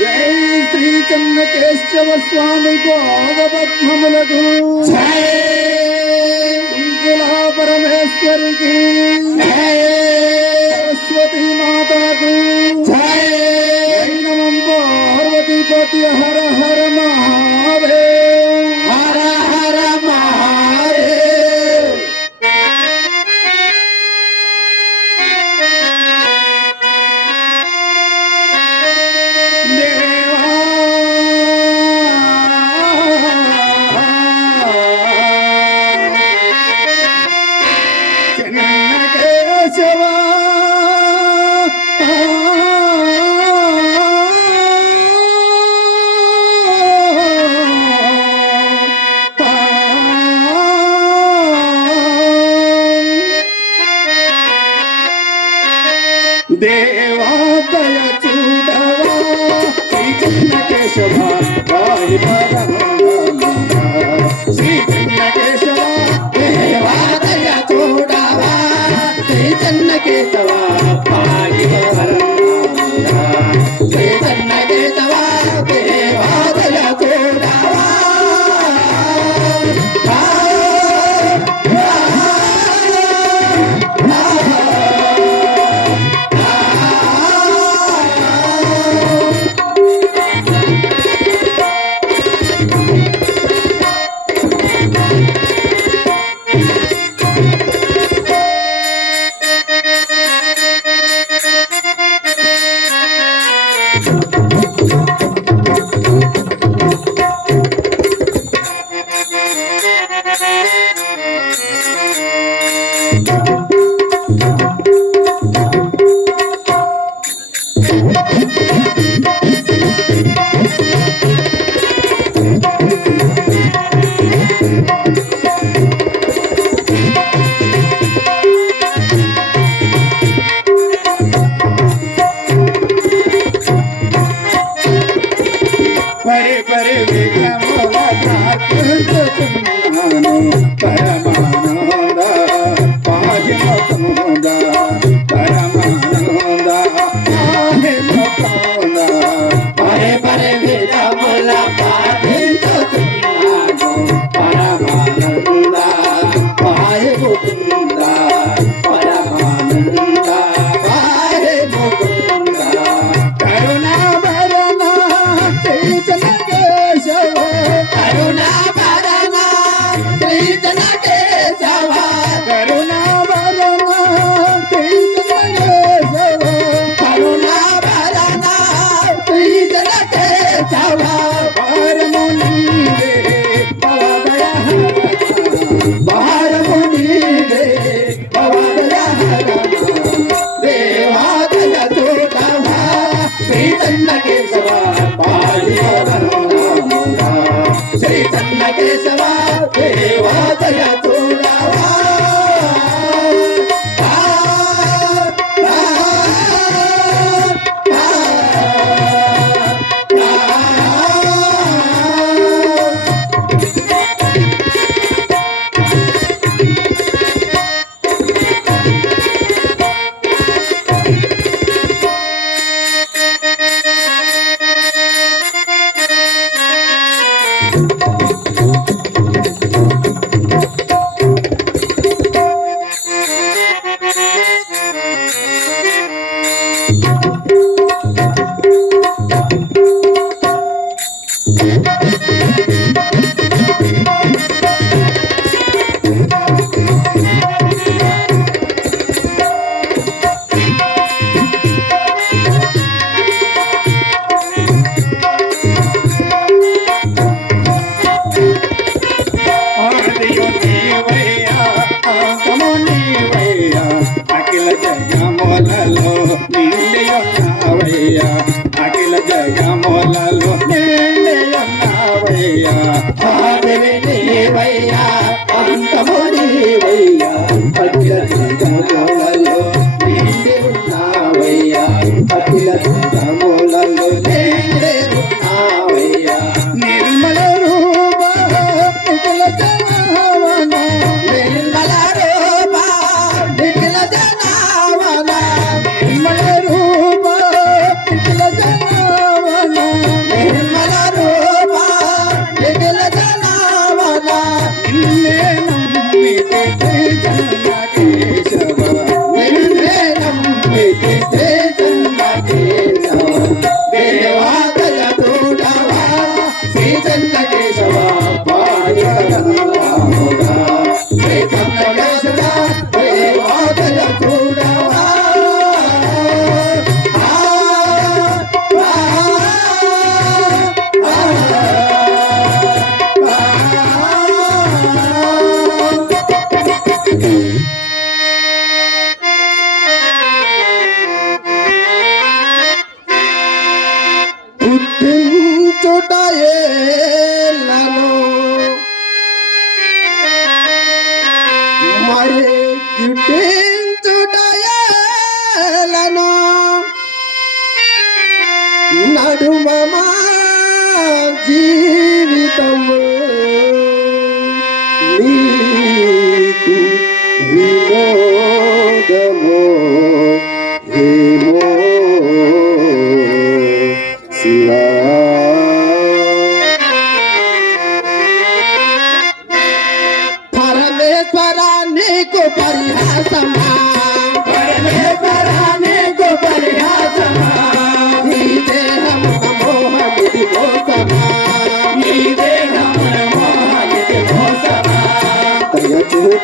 जय श्रीचन्नकेश्व स्वामी पादपद्मलघु जय। परमेश्वर की 腕はたやだ」「いつだけしょぼい」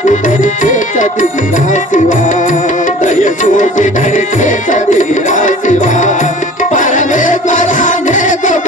నాకు దరిచే చదివిరా దయ చూసి దరిచే చదివిరా శివా పరమేశ్వరానే గొప్ప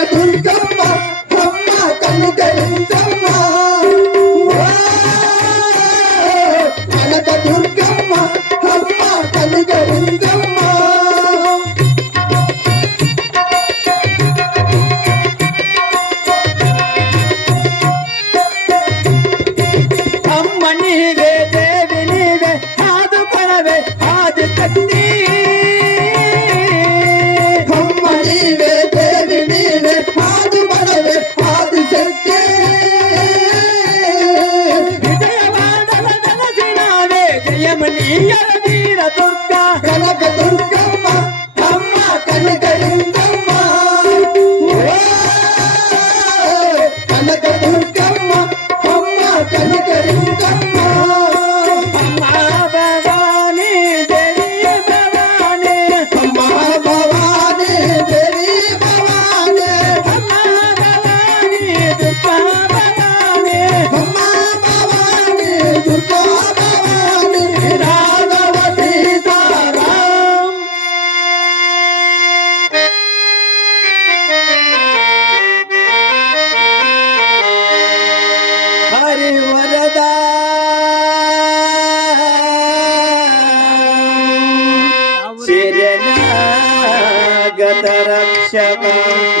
I'm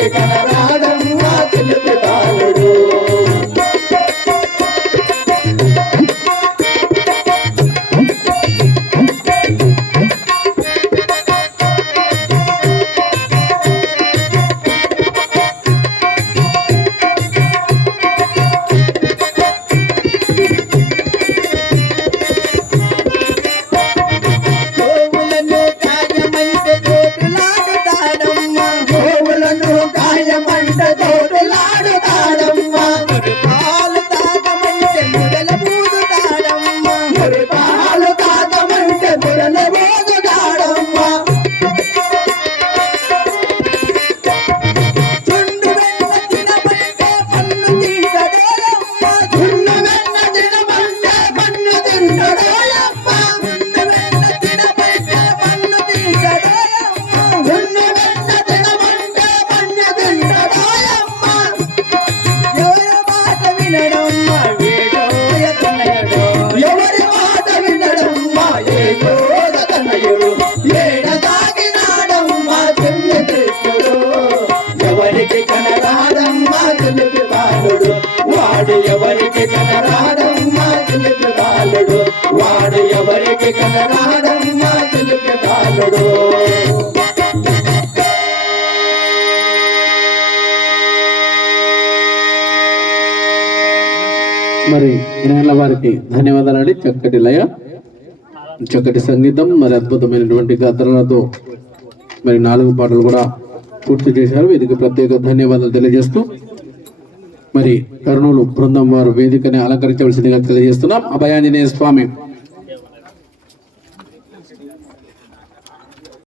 que cada vez the day. మరి ఇనేళ్ళ వారికి ధన్యవాదాలండి. చక్కటి లయ చక్కటి సంగీతం మరి అద్భుతమైనటువంటి గద్రలతో మరి నాలుగు పాటలు కూడా పూర్తి చేశారు. వీరికి ప్రత్యేక ధన్యవాదాలు తెలియజేస్తూ మరి కర్నూలు బృందం వారు వేదికని అలంకరించవలసిందిగా తెలియజేస్తున్నాం. అభయాంజనేయ స్వామి